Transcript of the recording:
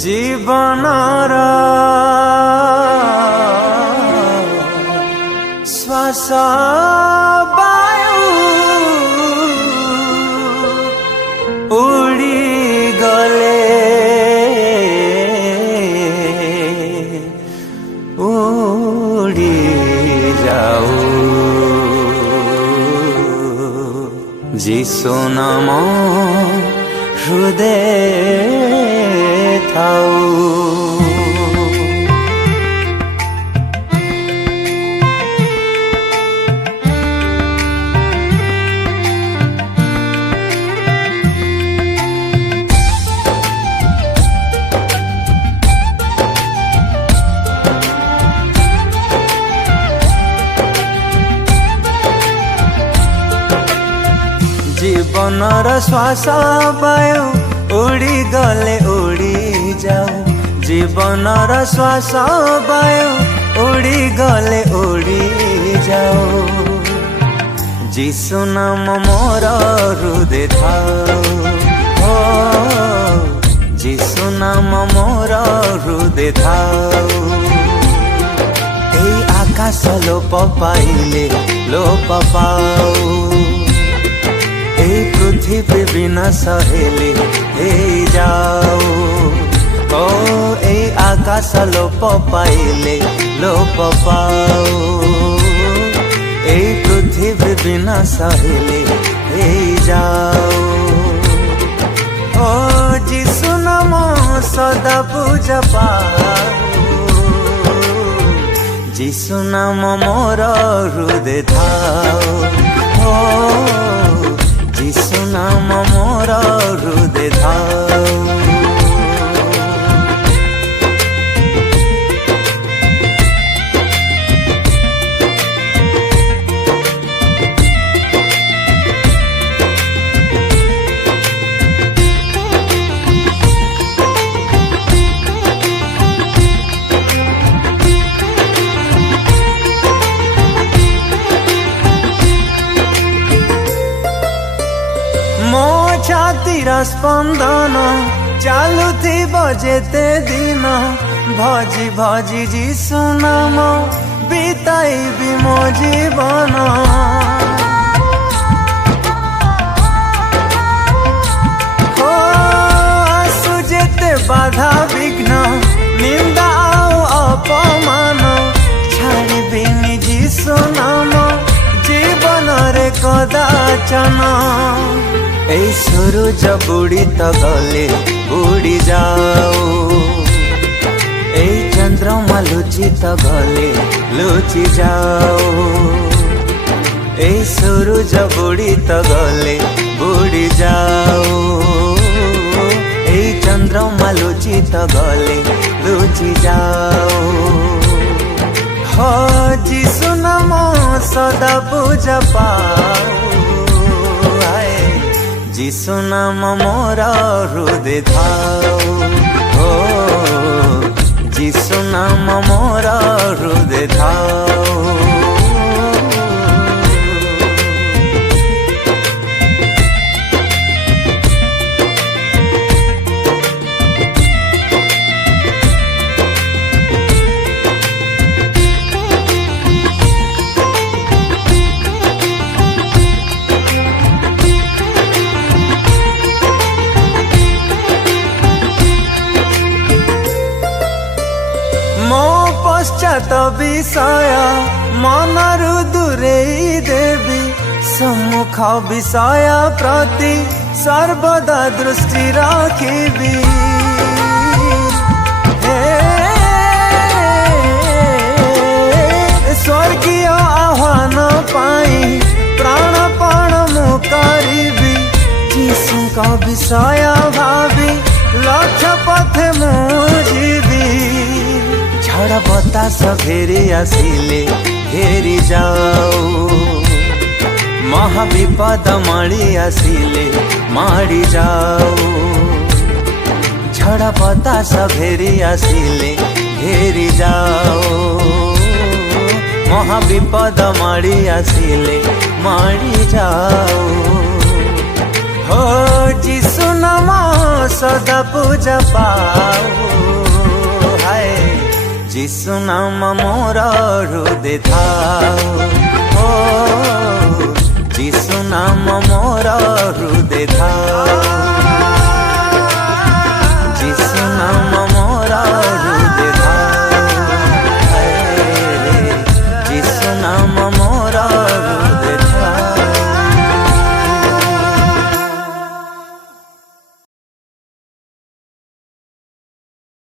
जीवनर श्वास वायु उड़ी गले उड़ी जाऊ जिसु नाम हृदय थाऊ। जीवनर श्वास वायु उड़ी गले उड़ी जाऊ जीवनर श्वास वायु उड़ी गले उड़ी जाऊ जिसु नाम मोर हृदय थाऊ हो जिसु नाम मोर हृदय थाऊ। ए आकाश लोप पाइले लोप पाऊ पृथ्वी विनाश हेले हे जाओ ओ ए आकाश लोप पाइले लोप पाओ ए पृथ्वी विनाश हेले हे जाओ ओ जिसु नाम सदा पूजा पाओ जिसु नाम मोर हृदय थाओ ओ जिसु नाम मोर हृदय थाऊ। छातीर स्पंदन चालू थी बजेते दिन भजी भजी जिसु नाम बीताइबी मो जीवन हो आसु जेते बाधा विघ्न निंदा अपमान छाड़िबिनी जिसु नाम जीवन रे कदाचन। ए सूरज बुड़ी तो गले बुड़ी जाओ ए चंद्रमा लुचि तो गले लुचि जाओ ए सूरज बुड़ी तो गले बुड़ी जाओ ए चंद्रमा लुचि तो गले लुचि जाओ हो जिसु नाम सदा पूजा पाओ जिसु नाम मोर हृदय थाऊ हो जिसु नाम मोर हृदय थाऊ। पश्चात विषय मनरु दूरेई देवी सम्मुख विषय प्रति सर्वदा दृष्टि रखिबी स्वर्गीय आह्वान पाई प्राणपण मु करिबी जिसुका विषय भावी लक्ष्य पथे मु जीवी झड़ बतास घेरी आसिले घेरी जाओ महाविपद माड़ी आसिले माड़ी जाओ झड़ बतास घेरी आसिले घेरी जाओ महाविपद माड़ी आसिले माड़ी जाओ हो जिसु नाम सदा पूजा पाओ। हाय, जिसु नाम मोर हृदय थाओ।